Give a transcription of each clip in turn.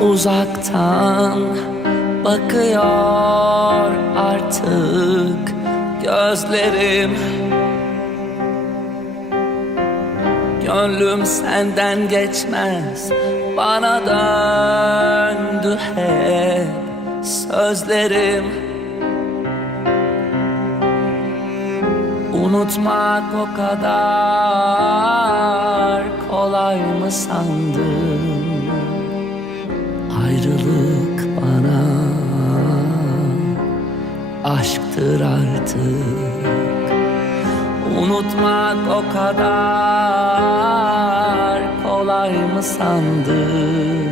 Uzaktan bakıyor artık gözlerim. Gönlüm senden geçmez Bana döndü hep sözlerim. Unutmak o kadar kolay mı sandın aşktır artık. Unutmak o kadar kolay mı sandın?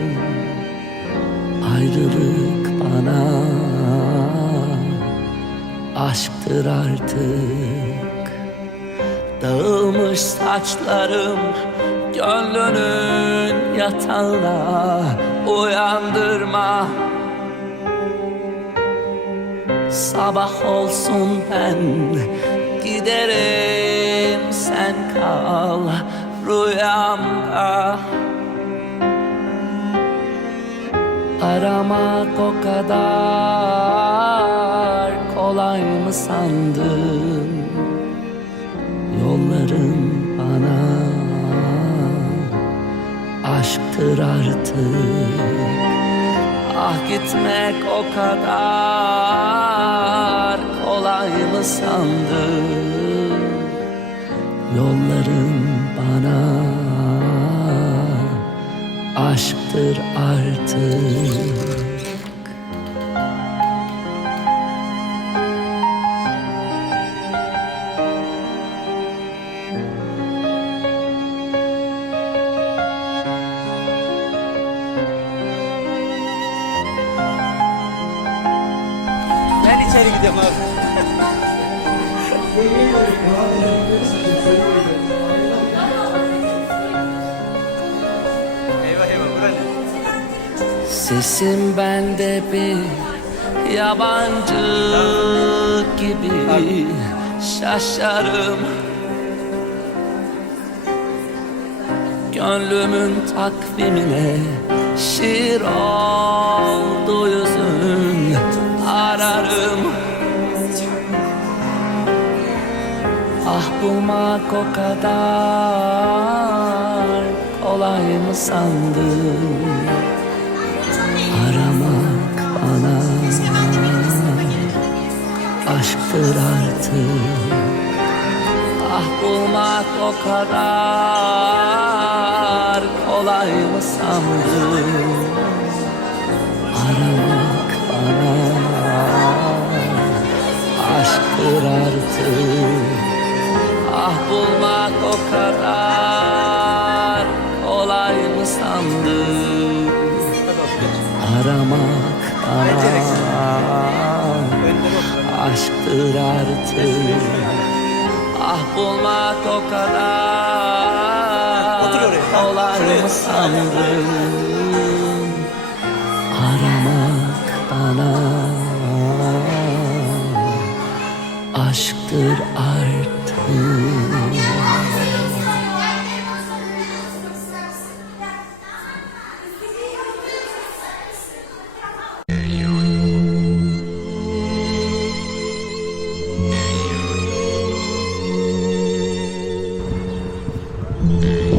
Ayrılık bana aşktır artık. Dağılmış saçlarım gönlünün yatağına uyandırma Sabah olsun ben giderim sen kal rüyamda. Aramak o kadar kolay mı sandın? Yolların bana aşktır artık Ah gitmek o kadar kolay mı sandın? Yolların bana aşktır artık Gidiyorum abi. eyvah. Sesim bende bir yabancı gibi şaşarım Gönlümün takvimine şiir oldu yüzün ararım Bulmak o kadar kolay mı sandın Aramak bana aşktır artık. Ah bulmak o kadar kolay mı sandın Aramak bana aşktır artık kadar kolay mı sandın? Aramak bana aşktır artık. Ah bulmak o kadar kolay mı sandın? Aramak bana aşktır artık Mm-hmm.